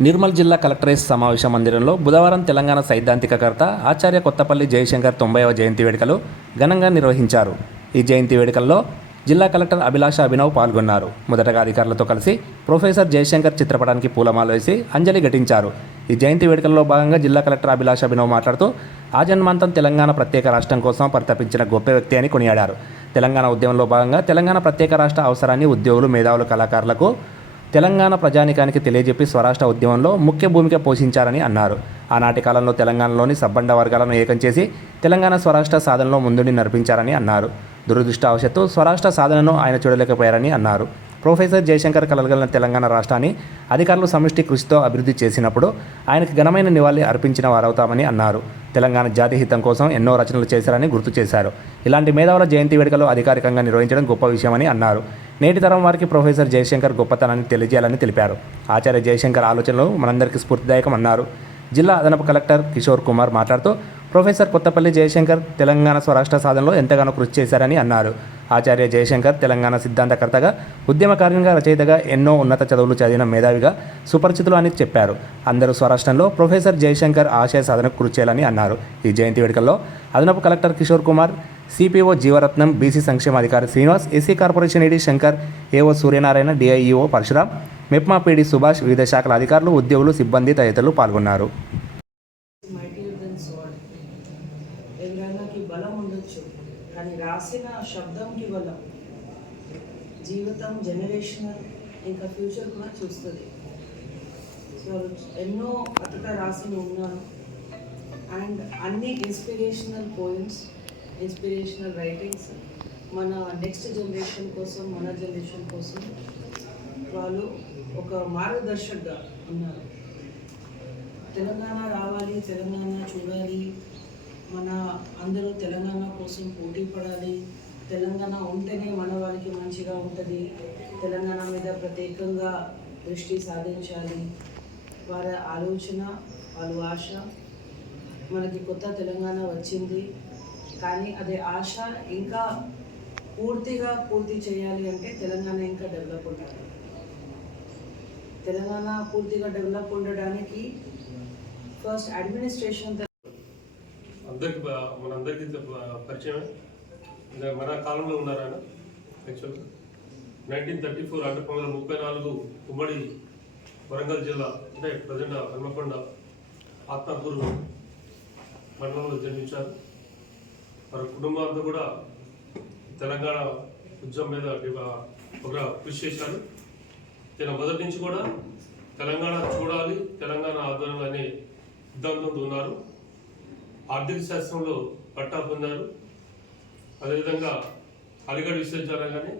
నిర్మల్ జిల్లా కలెక్టరేట్ సమావేశ మందిరంలో బుధవారం తెలంగాణ సైద్ధాంతికకర్త ఆచార్య కొత్తపల్లి జయశంకర్ తొంభైవ జయంతి వేడుకలు ఘనంగా నిర్వహించారు. ఈ జయంతి వేడుకల్లో జిల్లా కలెక్టర్ అభిలాష అభినవ్ పాల్గొన్నారు. మొదటగా అధికారులతో కలిసి ప్రొఫెసర్ జయశంకర్ చిత్రపటానికి పూలమాల వేసి అంజలి ఘటించారు. ఈ జయంతి వేడుకల్లో భాగంగా జిల్లా కలెక్టర్ అభిలాష అభినవ్ మాట్లాడుతూ ఆజన్మాంతం తెలంగాణ ప్రత్యేక రాష్ట్రం కోసం పరితపించిన గొప్ప వ్యక్తి అని కొనియాడారు. తెలంగాణ ఉద్యమంలో భాగంగా తెలంగాణ ప్రత్యేక రాష్ట్ర అవసరాన్ని ఉద్యోగులు మేధావులు కళాకారులకు తెలంగాణ ప్రజానికానికి తెలియజెప్పి స్వరాష్ట్ర ఉద్యమంలో ముఖ్య భూమిక పోషించారని అన్నారు. ఆనాటి కాలంలో తెలంగాణలోని సబ్బండ వర్గాలను ఏకం చేసి తెలంగాణ స్వరాష్ట్ర సాధనలో ముందుండి నడిపించారని అన్నారు. దురదృష్టవశత్తు స్వరాష్ట్ర సాధనను ఆయన చూడలేకపోయారని అన్నారు. ప్రొఫెసర్ జయశంకర్ కలగలిగిన తెలంగాణ రాష్ట్రాన్ని అధికారులు సమిష్టి కృషితో అభివృద్ధి చేసినప్పుడు ఆయనకు ఘనమైన నివాళి అర్పించిన వారవుతామని అన్నారు. తెలంగాణ జాతి హితం కోసం ఎన్నో రచనలు చేశారని గుర్తు చేశారు. ఇలాంటి మేధావుల జయంతి వేడుకలు అధికారికంగా నిర్వహించడం గొప్ప విషయమని అన్నారు. నేటి తరం వారికి ప్రొఫెసర్ జయశంకర్ గొప్పతనాన్ని తెలియజేయాలని తెలిపారు. ఆచార్య జయశంకర్ ఆలోచనలు మనందరికీ స్ఫూర్తిదాయకం అన్నారు జిల్లా అదనపు కలెక్టర్ కిషోర్ కుమార్ మాట్లాడుతూ ప్రొఫెసర్ కొత్తపల్లి జయశంకర్ తెలంగాణ స్వరాష్ట్ర సాధనలో ఎంతగానో కృషి చేశారని అన్నారు. ఆచార్య జయశంకర్ తెలంగాణ సిద్ధాంతకర్తగా ఉద్యమకారునిగా రచయితగా ఎన్నో ఉన్నత చదువులు చదివిన మేధావిగా సుపరిచితులు అని చెప్పారు. అందరూ స్వరాష్ట్రంలో ప్రొఫెసర్ జయశంకర్ ఆశయ సాధనకు కృషి చేయాలని అన్నారు. ఈ జయంతి వేడుకల్లో అదనపు collector Kishore Kumar CPO Jeevaratnam BC సంక్షేమ అధికారి Srinivas SC corporation ED Shankar AO Suryanarayana DIEO Parasuram MEPMA PD Subhash వివిధ శాఖల అధికారులు ఉద్యోగులు సిబ్బంది తదితరులు పాల్గొన్నారు. మైటియర్ బలం ఉండొచ్చు. కానీ రాసిన శబ్దంకి వల్ల జీవితం జనరేషన్ ఇంకా ఫ్యూచర్ కూడా చూస్తుంది. సో ఎన్నో అతక రాసి ఉన్నాను. అండ్ అన్ని ఇన్స్పిరేషనల్ పోయిమ్స్ ఇన్స్పిరేషనల్ రైటింగ్స్ మన నెక్స్ట్ జనరేషన్ కోసం మన జనరేషన్ కోసం వాళ్ళు ఒక మార్గదర్శకగా ఉన్నారు. తెలంగాణ రావాలి తెలంగాణ చూడాలి మన అందరూ తెలంగాణ కోసం పోటీ పడాలి. తెలంగాణ ఉంటేనే మన వాళ్ళకి మంచిగా ఉంటుంది. తెలంగాణ మీద ప్రత్యేకంగా దృష్టి సాధించాలి. వారి ఆలోచన వాళ్ళ ఆశ మనకి కొత్త తెలంగాణ వచ్చింది. కానీ అదే ఆశ ఇంకా పూర్తిగా పూర్తి చేయాలి అంటే తెలంగాణ ఇంకా డెవలప్ ఉండాలి. తెలంగాణ పూర్తిగా డెవలప్ ఉండడానికి ఫస్ట్ అడ్మినిస్ట్రేషన్ అందరికి మన మనందరికీ పరిచయం పరిచయమే. మన కాలంలో ఉన్నారు ఆయన యాక్చువల్గా. నైన్టీన్ థర్టీ ఫోర్ అంటే పంతొమ్మిది వందల ముప్పై నాలుగు ఉమ్మడి వరంగల్ జిల్లా అంటే ప్రజెంట్ హన్మకొండ ఆత్మకూరు మండలంలో జన్మించారు. వారి కుటుంబం అంతా కూడా తెలంగాణ ఉద్యమం మీద ఒక కృషి చేశారు. తన మొదటి నుంచి కూడా తెలంగాణ చూడాలి తెలంగాణ ఆధ్వర్యంలో అనే సిద్ధాంతంతో ఉన్నారు. ఆర్థిక శాస్త్రంలో పట్టా పొందారు అదేవిధంగా అలీగఢ్ విశ్వవిద్యాలయంలోనే